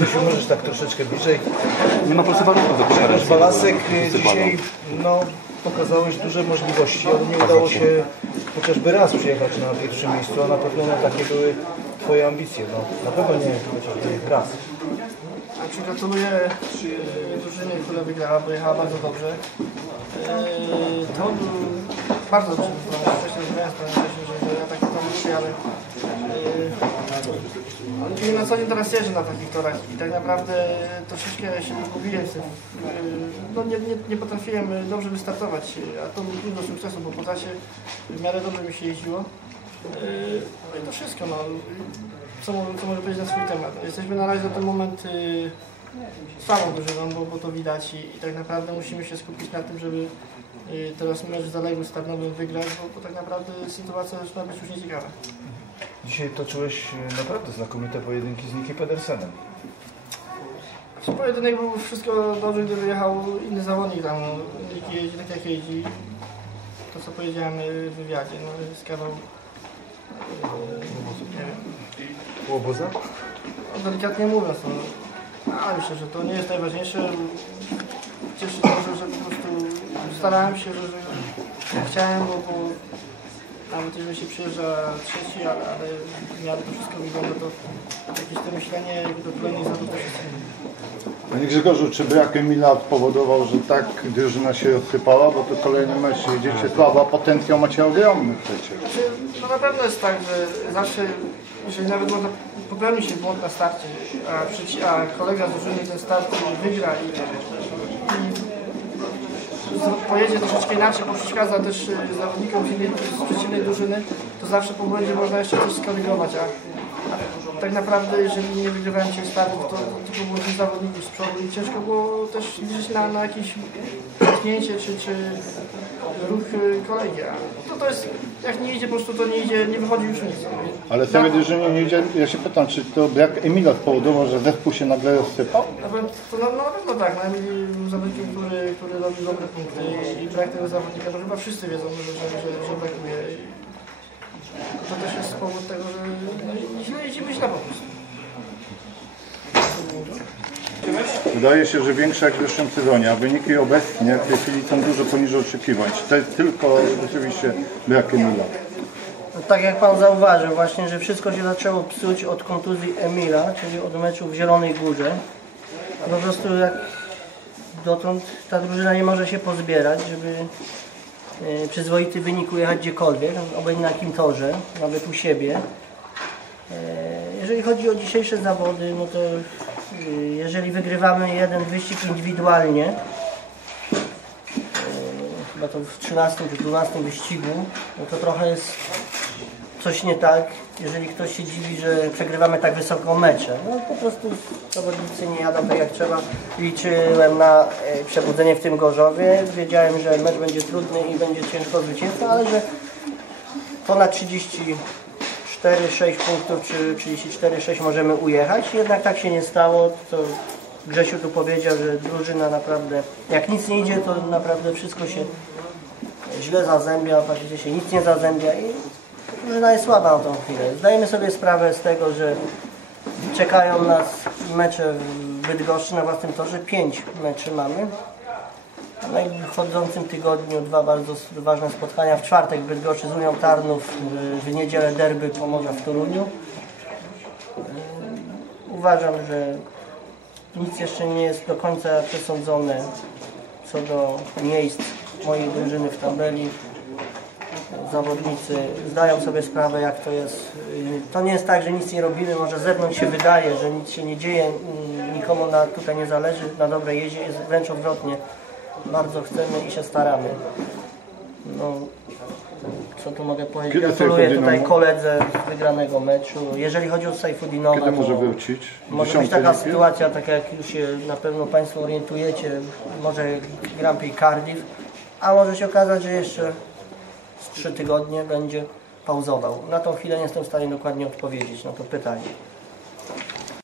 Jeśli możesz tak troszeczkę bliżej. Nie ma po prostu warunków do Grzegorz. Balasek Wysypano. dzisiaj no, pokazałeś duże możliwości, ale nie udało się chociażby raz przyjechać na pierwszym miejscu, a na pewno no, takie były Twoje ambicje. No, na pewno nie chociażby raz. Znaczy gratuluję yy, drużynie, która wygrała, bo jechała bardzo dobrze. Yy, to był bardzo dobrze. Wcześniej rozmawiałem z panem Grzesiem, że, ja taki to przyjadę. Na co dzień teraz jeżdżę na takich torach i tak naprawdę troszeczkę się pogubiłem w tym. No nie, nie, nie potrafiłem dobrze wystartować, a to klucz do sukcesu, bo po trasie w miarę dobrze mi się jeździło. No i to wszystko. No. Co, co może powiedzieć na swój temat? Jesteśmy na razie na ten moment yy, słabą drużyną, bo, bo to widać i, i tak naprawdę musimy się skupić na tym, żeby teraz mecz z Tarnowem wygrać, bo, bo tak naprawdę sytuacja zaczyna być już nieciekawa. Dzisiaj toczyłeś y, naprawdę znakomite pojedynki z Nicky Pedersenem. Pojedynek był wszystko dobrze, gdyby jechał inny zawodnik tam, Niki jeździ tak jak jeździ. To co powiedziałem w wywiadzie, no jest kawał yy, nie wiem, Łobuza? No, delikatnie mówiąc, no, myślę, że to nie jest najważniejsze. Cieszy to, że, że po prostu starałem się, że, że chciałem, bo, bo nawet jeżeli się przyjeżdża trzeci, ale, ale w miarę to wszystko wygląda, to jakieś to myślenie do kolejnych zawodów też jest inne. Panie Grzegorzu, czy brak Emila spowodował, że tak drużyna się rozsypała, bo to kolejny mecz jedziecie słabo, a potencjał macie ogromny przecież. Znaczy, no na pewno jest tak, że zawsze, jeżeli nawet można popełnić się błąd na starcie, a, a kolega z drużyny ten start wygra i, pojedzie troszeczkę inaczej, bo przeszkadza też y, zawodnikom z, przeciwnej drużyny, to zawsze po błędzie można jeszcze coś skorygować, a, a tak naprawdę jeżeli nie wygrywałem się startu, to, to tylko tych zawodników z przodu i ciężko było też liczyć na, na jakieś dotknięcie czy, czy ruch y, kolegi. A to, to jest, jak nie idzie po prostu, to nie idzie, nie wychodzi już nic. Ale całej drużynie nie idzie, ja się pytam, czy to brak Emila spowodował, że zespół się nagle rozsypał? Na pewno, to na, na pewno tak, na Emilii był zawodnikiem, który, który robił dobre punkty i, brak tego zawodnika, to chyba wszyscy wiedzą, że, że, że, że brakuje. To też jest powód tego, że no, źle jeździmy źle po prostu. Wydaje się, że większe jak w zeszłym sezonie, a wyniki obecnie w tej chwili są dużo poniżej oczekiwań. Czy to jest tylko rzeczywiście brak Emila? No, tak jak Pan zauważył właśnie, że wszystko się zaczęło psuć od kontuzji Emila, czyli od meczu w Zielonej Górze. A po prostu jak dotąd ta drużyna nie może się pozbierać, żeby e, przyzwoity wynik ujechać gdziekolwiek, obojętnie na jakim torze, nawet u siebie. E, jeżeli chodzi o dzisiejsze zawody, no to jeżeli wygrywamy jeden wyścig indywidualnie, chyba to w 13 czy 12 wyścigu, no to trochę jest coś nie tak, jeżeli ktoś się dziwi, że przegrywamy tak wysoko mecze. No po prostu zawodnicy nie jadą tak jak trzeba. Liczyłem na e, przebudzenie w tym Gorzowie. Wiedziałem, że mecz będzie trudny i będzie ciężko zwycięstwo, ale że ponad 34, 6 punktów czy 34-6 możemy ujechać. Jednak tak się nie stało. To Grzesiu tu powiedział, że drużyna naprawdę, jak nic nie idzie, to naprawdę wszystko się źle zazębia, praktycznie się nic nie zazębia i drużyna jest słaba na tą chwilę. Zdajemy sobie sprawę z tego, że czekają nas mecze w Bydgoszczy na własnym torze. Pięć meczy mamy. W chodzącym tygodniu dwa bardzo ważne spotkania. W czwartek Bydgoszczy z Unią Tarnów, w- w niedzielę derby Pomorza w Toruniu. Uważam, że nic jeszcze nie jest do końca przesądzone co do miejsc mojej drużyny w tabeli. Zawodnicy zdają sobie sprawę jak to jest. To nie jest tak, że nic nie robimy, może z zewnątrz się wydaje, że nic się nie dzieje, nikomu na, tutaj nie zależy, na dobrej jeździe jest wręcz odwrotnie. Bardzo chcemy i się staramy. No, co tu mogę powiedzieć? Kiedy Gratuluję tutaj koledze z wygranego meczu. Jeżeli chodzi o Sejfudinowa, Kiedy może to- wrócić? może być taka lipiec? sytuacja, tak jak już się na pewno Państwo orientujecie, może Grand Prix Cardiff, a może się okazać, że jeszcze z trzy tygodnie będzie pauzował. Na tą chwilę nie jestem w stanie dokładnie odpowiedzieć na to pytanie.